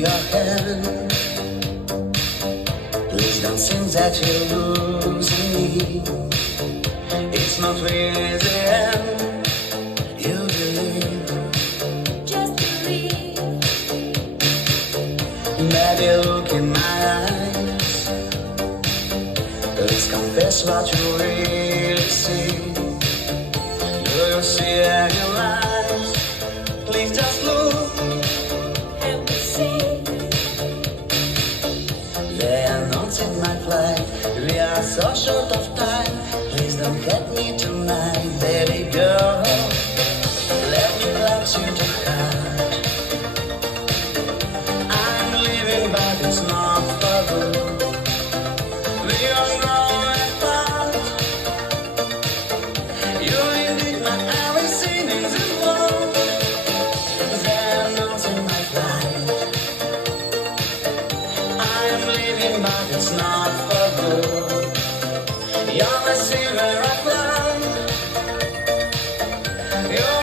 your hand. Please don't think that you're losing me. It's not easy and you believe. Just believe. Baby, look in my eyes. Please confess what you really see. Do you see any lies? Please just look. And we see. They announced my flight. We are so short of time. Please don't get me tonight, baby girl. Let me relax you to heart. I'm leaving, but it's not for good. We are growing apart. You're indeed my everything in the world. They're announcing my flight. I am leaving, but it's not for good. You're my silver